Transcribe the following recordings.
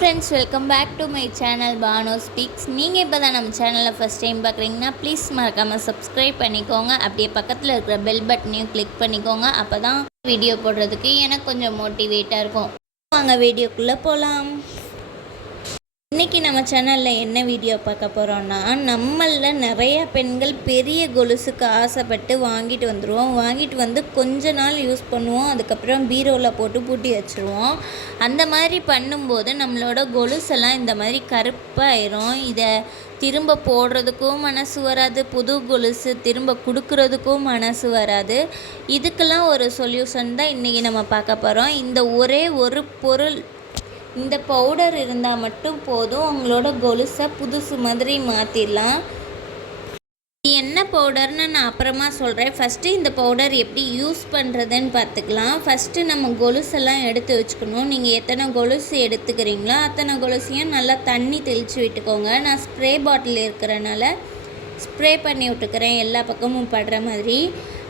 Friends welcome back to my channel Bano speaks நீங்கள் இப்போ தான் நம்ம சேனலில் ஃபஸ்ட் டைம் பார்க்குறீங்கன்னா ப்ளீஸ் மறக்காமல் சப்ஸ்கிரைப் பண்ணிக்கோங்க. அப்படியே பக்கத்தில் இருக்கிற பெல் பட்டனையும் கிளிக் பண்ணிக்கோங்க. அப்போ தான் வீடியோ போடுறதுக்கு எனக்கு கொஞ்சம் மோட்டிவேட்டாக இருக்கும். வாங்க வீடியோக்குள்ளே போகலாம் இன்றைக்கி நம்ம சேனலில் என்ன வீடியோ பார்க்க போகிறோன்னா நம்மளில் நிறைய பெண்கள் பெரிய கொலுசுக்கு ஆசைப்பட்டு வாங்கிட்டு வந்துடுவோம் வாங்கிட்டு வந்து கொஞ்ச நாள் யூஸ் பண்ணுவோம். அதுக்கப்புறம் பீரோவில் போட்டு பூட்டி வச்சுருவோம். அந்த மாதிரி பண்ணும்போது நம்மளோட கொலுசெல்லாம் இந்த மாதிரி கருப்பாயிரும். இதை திரும்ப போடுறதுக்கும் மனசு வராது. புது கொலுசு திரும்ப கொடுக்குறதுக்கும் மனசு வராது. இதுக்கெல்லாம் ஒரு சொல்யூஷன் தான் இன்றைக்கி நம்ம பார்க்க போகிறோம் இந்த ஒரே ஒரு பொருள் இந்த பவுடர் இருந்தால் மட்டும் போதும். உங்களோட கொலுசை புதுசு மாதிரி மாற்றிடலாம் இது என்ன பவுடர்னு நான் அப்புறமா சொல்கிறேன் ஃபஸ்ட்டு இந்த பவுடர் எப்படி யூஸ் பண்ணுறதுன்னு பார்த்துக்கலாம். ஃபஸ்ட்டு நம்ம கொலுசெல்லாம் எடுத்து வச்சுக்கணும். நீங்கள் எத்தனை கொலுசு எடுத்துக்கிறீங்களோ அத்தனை கொலுசையும் நல்லா தண்ணி தெளித்து விட்டுக்கோங்க. நான் ஸ்ப்ரே பாட்டில் இருக்கிறனால ஸ்ப்ரே பண்ணி விட்டுக்கிறேன். எல்லா பக்கமும் படுற மாதிரி.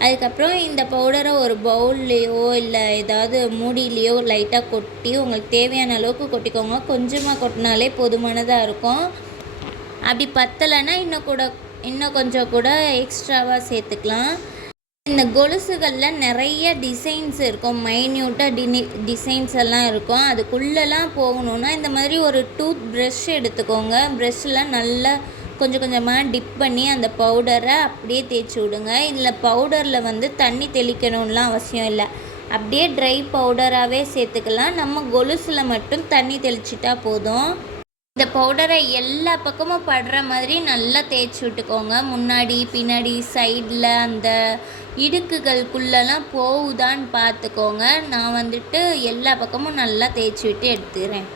அதுக்கப்புறம் இந்த பவுடரை ஒரு பவுல்லையோ இல்லை ஏதாவது மூடியிலையோ லைட்டாக கொட்டி உங்களுக்கு தேவையான அளவுக்கு கொட்டிக்கோங்க. கொஞ்சமாக கொட்டினாலே போதுமானதாக இருக்கும். அப்படி பத்தலைன்னா இன்னும் கூட இன்னும் கொஞ்சம் கூட எக்ஸ்ட்ராவாக சேர்த்துக்கலாம். இந்த கொலுசுகளில் நிறைய டிசைன்ஸ் இருக்கும். மைன்யூட்டாக டினி டிசைன்ஸ் எல்லாம் இருக்கும். அதுக்குள்ளெல்லாம் போகணுன்னா இந்த மாதிரி ஒரு டூத் ப்ரஷ் எடுத்துக்கோங்க ப்ரஷ்லாம் நல்லா கொஞ்சம் கொஞ்சமாக டிப் பண்ணி அந்த பவுடரை அப்படியே தேய்ச்சி விடுங்க. இதில் பவுடரில் வந்து தண்ணி தெளிக்கணும்லாம் அவசியம் இல்லை. அப்படியே ட்ரை பவுடராகவே சேர்த்துக்கலாம். நம்ம கொலுசில் மட்டும் தண்ணி தெளிச்சிட்டா போதும். இந்த பவுடரை எல்லா பக்கமும் படுற மாதிரி நல்லா தேய்ச்சி விட்டுக்கோங்க. முன்னாடி பின்னாடி சைடில் அந்த இடுக்குகளுக்குள்ளெல்லாம் போகுதான்னு பார்த்துக்கோங்க. நான் வந்துட்டு எல்லா பக்கமும் நல்லா தேய்ச்சி விட்டு எடுத்துக்கிறேன்.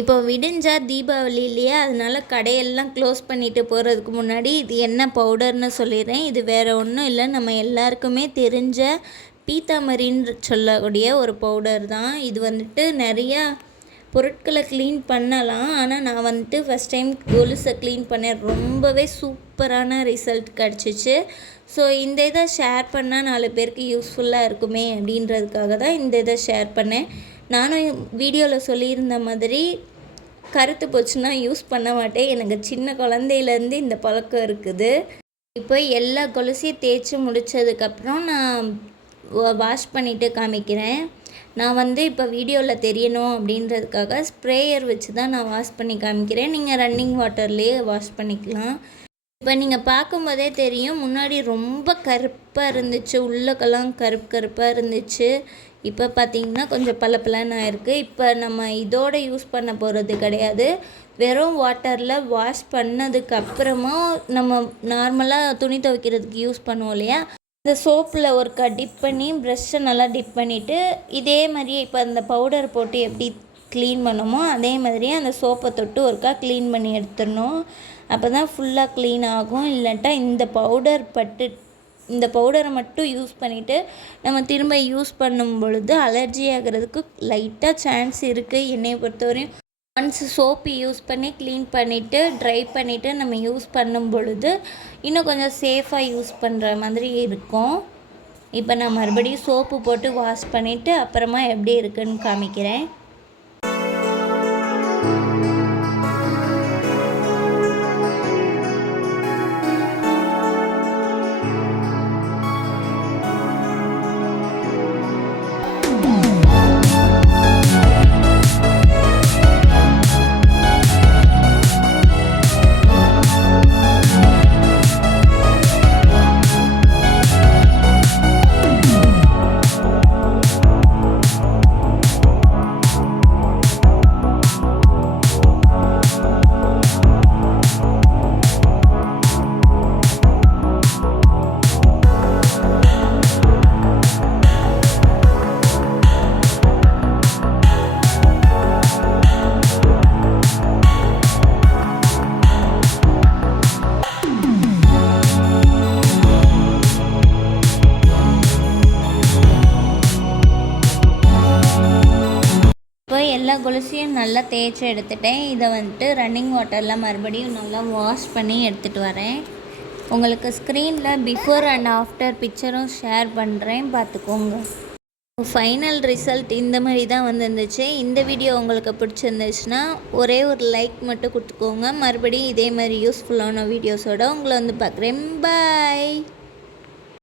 இப்போ விடிஞ்சா தீபாவளி இல்லையா? அதனால கடையெல்லாம் க்ளோஸ் பண்ணிட்டு போகிறதுக்கு முன்னாடி இது என்ன பவுடர்னு சொல்லிடுறேன். இது வேறு ஒன்றும் இல்லை. நம்ம எல்லாருக்குமே தெரிஞ்ச பீத்தாமரின்னு சொல்லக்கூடிய ஒரு பவுடர் தான். இது வந்துட்டு நிறையா பொருட்களை க்ளீன் பண்ணலாம். ஆனால் நான் வந்துட்டு ஃபஸ்ட் டைம் கொலுசை க்ளீன் பண்ணேன். ரொம்பவே சூப்பரான ரிசல்ட் கிடச்சிச்சு. ஸோ இந்த இதை ஷேர் பண்ணால் நாலு பேருக்கு யூஸ்ஃபுல்லாக இருக்குமே அப்படின்றதுக்காக தான் இந்த இதை ஷேர் பண்ணேன். நானும் வீடியோவில் சொல்லியிருந்த மாதிரி கருத்து போச்சுன்னா யூஸ் பண்ண மாட்டேன். எனக்கு சின்ன குழந்தையிலேருந்து இந்த பழக்கம் இருக்குது. இப்போ எல்லா கொலுசையும் தேய்ச்சி முடித்ததுக்கப்புறம் நான் வாஷ் பண்ணிவிட்டு காமிக்கிறேன். நான் வந்து இப்போ வீடியோவில் தெரியணும் அப்படின்றதுக்காக ஸ்ப்ரேயர் வச்சு தான் நான் வாஷ் பண்ணி காமிக்கிறேன். நீங்கள் ரன்னிங் வாட்டர்லேயே வாஷ் பண்ணிக்கலாம். இப்போ நீங்கள் பார்க்கும்போதே தெரியும் முன்னாடி ரொம்ப கருப்பாக இருந்துச்சு. உள்ளக்கெல்லாம் கருப்பு கருப்பாக இருந்துச்சு. இப்போ பார்த்திங்கன்னா கொஞ்சம் பளபளன்னு ஆயிருக்கு. இப்போ நம்ம இதோட யூஸ் பண்ண போகிறது கிடையாது. வெறும் வாட்டரில் வாஷ் பண்ணதுக்கு அப்புறமா நம்ம நார்மலாக துணி துவைக்கிறதுக்கு யூஸ் பண்ணுவோம் இல்லையா? இந்த சோப்பில் ஒருக்கா டிப் பண்ணி ப்ரெஷ்ஷை நல்லா டிப் பண்ணிவிட்டு இதே மாதிரியே இப்போ அந்த பவுடர் போட்டு எப்படி க்ளீன் பண்ணமோ அதே மாதிரியே அந்த சோப்பை தொட்டு ஒருக்கா க்ளீன் பண்ணி எடுத்துடணும். அப்போ தான் ஃபுல்லாக க்ளீன் ஆகும். இல்லாட்டா இந்த பவுடர் பட்டு இந்த பவுடரை மட்டும் யூஸ் பண்ணிவிட்டு நம்ம திரும்ப யூஸ் பண்ணும் பொழுது அலர்ஜி ஆகிறதுக்கு லைட்டாக சான்ஸ் இருக்குது என்னையை பொறுத்தவரையும். ஒன்ஸ் சோப்பு யூஸ் பண்ணி க்ளீன் பண்ணிவிட்டு ட்ரை பண்ணிவிட்டு நம்ம யூஸ் பண்ணும் பொழுது இன்னும் கொஞ்சம் சேஃபாக யூஸ் பண்ணுற மாதிரி இருக்கும். இப்போ நான் மறுபடியும் சோப்பு போட்டு வாஷ் பண்ணிவிட்டு அப்புறமா எப்படி இருக்குன்னு காமிக்கிறேன். எல்லா கொலுசையும் நல்லா தேய்ச்சி எடுத்துட்டேன். இதை வந்துட்டு ரன்னிங் வாட்டரில் மறுபடியும் நல்லா வாஷ் பண்ணி எடுத்துகிட்டு வரேன். உங்களுக்கு ஸ்க்ரீனில் பிஃபோர் அண்ட் ஆஃப்டர் பிக்சரும் ஷேர் பண்ணுறேன் பார்த்துக்கோங்க. ஃபைனல் ரிசல்ட் இந்த மாதிரி தான் வந்துருந்துச்சு. இந்த வீடியோ உங்களுக்கு பிடிச்சிருந்துச்சுன்னா ஒரே ஒரு லைக் மட்டும் கொடுத்துக்கோங்க. மறுபடியும் இதே மாதிரி யூஸ்ஃபுல்லான வீடியோஸோட உங்களை வந்து பார்க்குறேன். பாய்